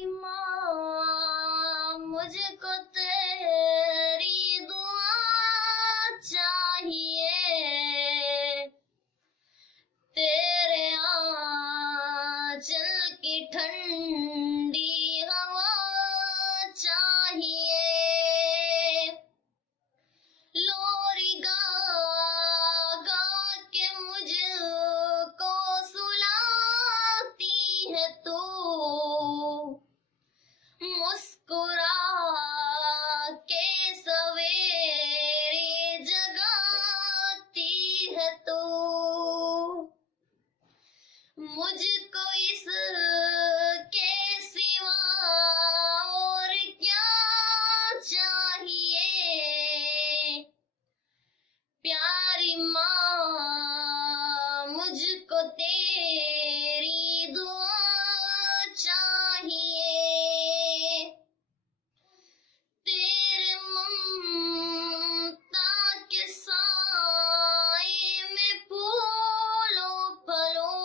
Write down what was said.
प्यारी माँ मुझको तेरी दुआ चाहिए, तेरे आंचल की ठंडी हवा चाहिए। लोरी गा गा के मुझको सुलाती है तू, मुस्कुरा के सवेरे जगाती है तू। मुझको इसके सिवा और क्या चाहिए, प्यारी माँ मुझको तेरी दुआ चाहिए। तेरे ममता के साए में फूलों फलों